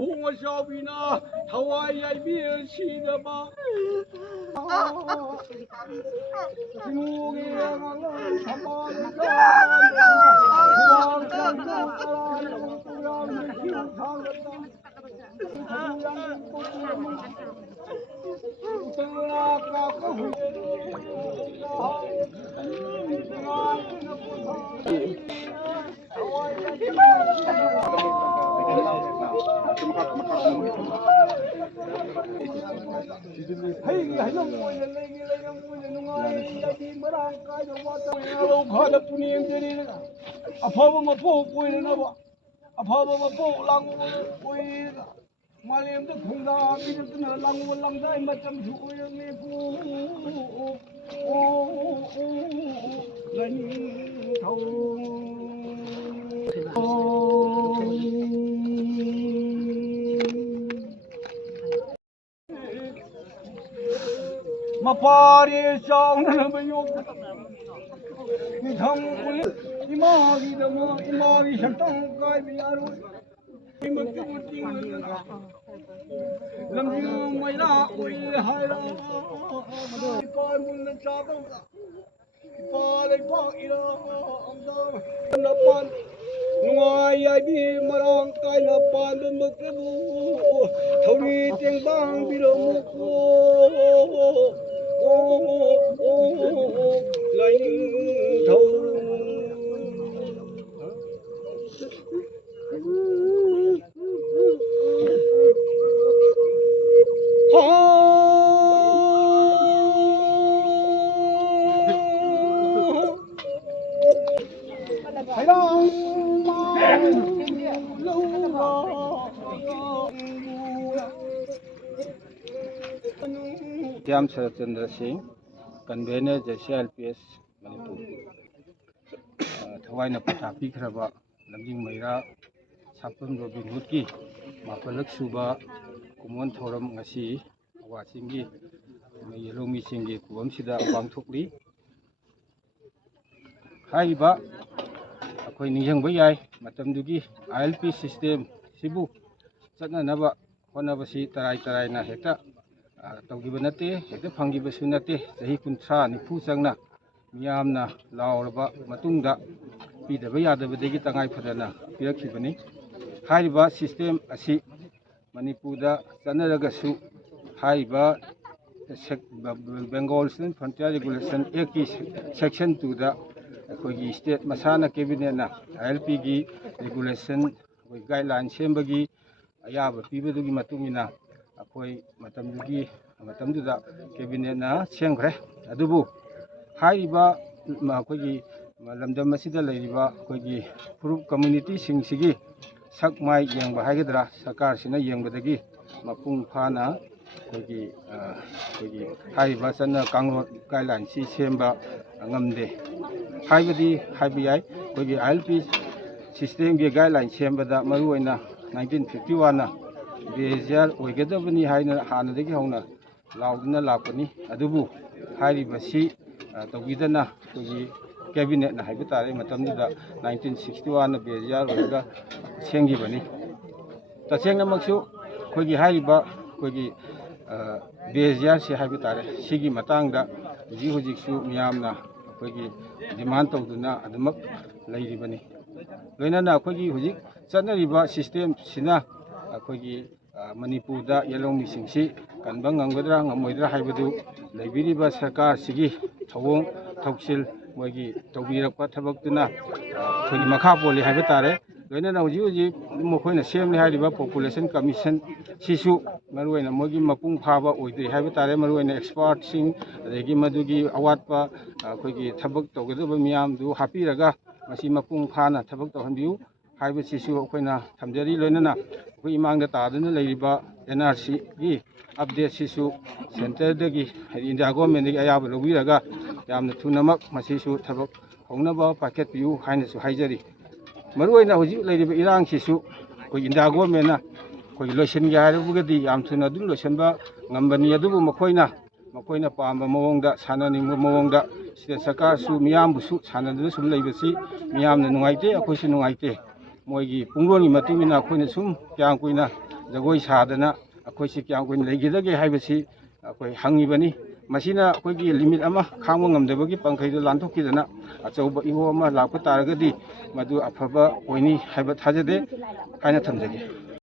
홍어 샤비나 하와이 알비엘 시다바 중국이랑은 아파보면 보이는 봐. 아파보면 보랑고 보이는. 말렘도 공다 비르든 랑고 랑다 맞점 주어영네 부. 라니 타오. 마파리 샤우는 뭐요? 이상군이 이마기도 뭐 이마기 샷당까지 미야로 이먹도 띵는 람징 마이라 오이 하이라 이빨문은 짜도가 이빨에 꽉이라 엄다 나판 누아이 아이비 마랑 까이 나판 먹게부 타우리 땡방 빌어먹고 라이닝 타우 श्याम शरद Chandra Singh convener JCLPS Manipur थवाई पथा पीखरब लमजिंग मैरा Sapam robin hood की मापलक सुबा कुमोन थौरम ngasi वासिंगी येलोमी सिंगी कुबम सिदा पांगथोकली हाइबा अखोई निजंग याय मतमदुगी ILP सिस्टम सिबु चटननबा होनबसी तराई तराईना हेक्ता तौगिब नते हेक्ता फंगिबसु नते चही 30 निफु चंगना मियामना लावरबा मतुंगदा पीदबा यादबदगी तंगाई फदना पिरखिबनी हाइबा सिस्टम असि मणिपुरदा चनरगसु हाइबा Bengal state frontier regulation act की सेक्शन 2 दा अखोगी स्टेट मसाना कैबिनेटना ILP की रेगुलेशन गाइडलाइन सेमबगी अयाब पीबदुगी मतुंगिना अखोई मतमदुदा कैबिनेटना सेंखरे अदुबु हाइबा अखोगी लमदम मसिदा लैरिबा अखोगी फुरुप कम्युनिटी सिंगसिगी sak mai yengba haigedra sarkar sina yengbadagi mapung phana kogi haiba sanna kangrot guideline si semba ngamde haibadi haibiyai kogi ILP system ge guideline sembada maruoina 1951 na bejar oigedabani haina hanadagi hauna lauduna lapani adubu hairibasi togidana kogi cabinet ना हाइबा तारे मतमदुदा 1961 बेजार ओइगा सेंगिबनी तसेंगनमक्सु खोगी हाइबा खोगी बेजार से हाइबा तारे सिगी मतांगदा हुजिसु मियामना खोगी demand तौदुना अदमक लैरिबनी लोइनाना खोगी हुजिक चनरिबा system सिना खोगी मणिपुरदा येलोंग मिसिंगसी कनबा nganggadra ngamoidra हाइबदु लैबिरिबा सरकार सिगी थवोंग थौसिल मोगी तौबीरकपा थबक्तुना खोगी मखा पोली हाइबा तारे लोइनाना हुजी मखोइना सेमनि हाइरिबा पॉपुलेशन कमीशन सिसु मरुइना मोगी मपुंग फाबा ओइदे हाइबा तारे मरुइना एक्सपर्ट सिंग अदेगी मदुगी अवातपा खोगी थबक तौगदबा मियामदु हापिरगा मसी मपुंग फाना थबक तौहनबिउ हाइबा सिसु अखोइना थमजरी लोइनाना अखोई इमांगदा तादुना लैरिबा NRC की अपडेट सिसु सेंटर दगी इंडिया गवर्नमेंट अयाब लौबिरगा यामना थुनमक मसीसु थबक होंगनबा पाकेट पियु हाइनसु हाइजरी मरुइना हुजि लैरिबा इरांग सिसु कोई इंडिया गवर्नमेंट कोई लोइसनगे हाइरबुगदी याम थुना दुम लोइसनबा ngambani adubu मखोइना पाम्बा मवोंगदा सानानिंगबा मवोंगदा सिदा सरकार सु मियामबुसु सानादुना सुम लैबसी मियामना नुंगाइते अखोइसु नुंगाइते ꯃꯣꯏꯒꯤ ꯄꯨꯡꯂꯣꯟꯒꯤ ꯃꯇꯨꯡ ꯏꯟꯅ ꯑꯩꯈꯣꯏꯅ ꯁꯨꯝ ꯀꯌꯥꯝ ꯀꯨꯏꯅ ꯖꯒꯣꯏ ꯁꯥꯗꯅ ꯑꯩꯈꯣꯏꯁꯤ ꯀꯌꯥꯝ ꯀꯨꯏꯅ ꯂꯩꯒꯗꯒꯦ ꯍꯥꯏꯕꯁꯤ ꯑꯩꯈꯣꯏ ꯍꯪꯉꯤꯕꯅꯤ ꯃꯁꯤꯅ ꯑꯩꯈꯣꯏꯒꯤ ꯂꯤꯃꯤꯠ ꯑꯃ ꯈꯥꯡꯕ ꯉꯝꯗꯕꯒꯤ ꯄꯡꯈꯩꯗꯣ ꯂꯥꯟꯊꯣꯛꯈꯤꯗꯅ ꯑꯆꯧꯕ ꯏꯍꯧ ꯑꯃ ꯂꯥꯛꯄ ꯇꯥꯔꯒꯗꯤ ꯃꯗꯨ ꯑꯐꯕ ꯑꯣꯏꯅꯤ ꯍꯥꯏꯕ ꯊꯥꯖꯗꯦ ꯍꯥꯏꯅ ꯊꯝꯖꯒꯦ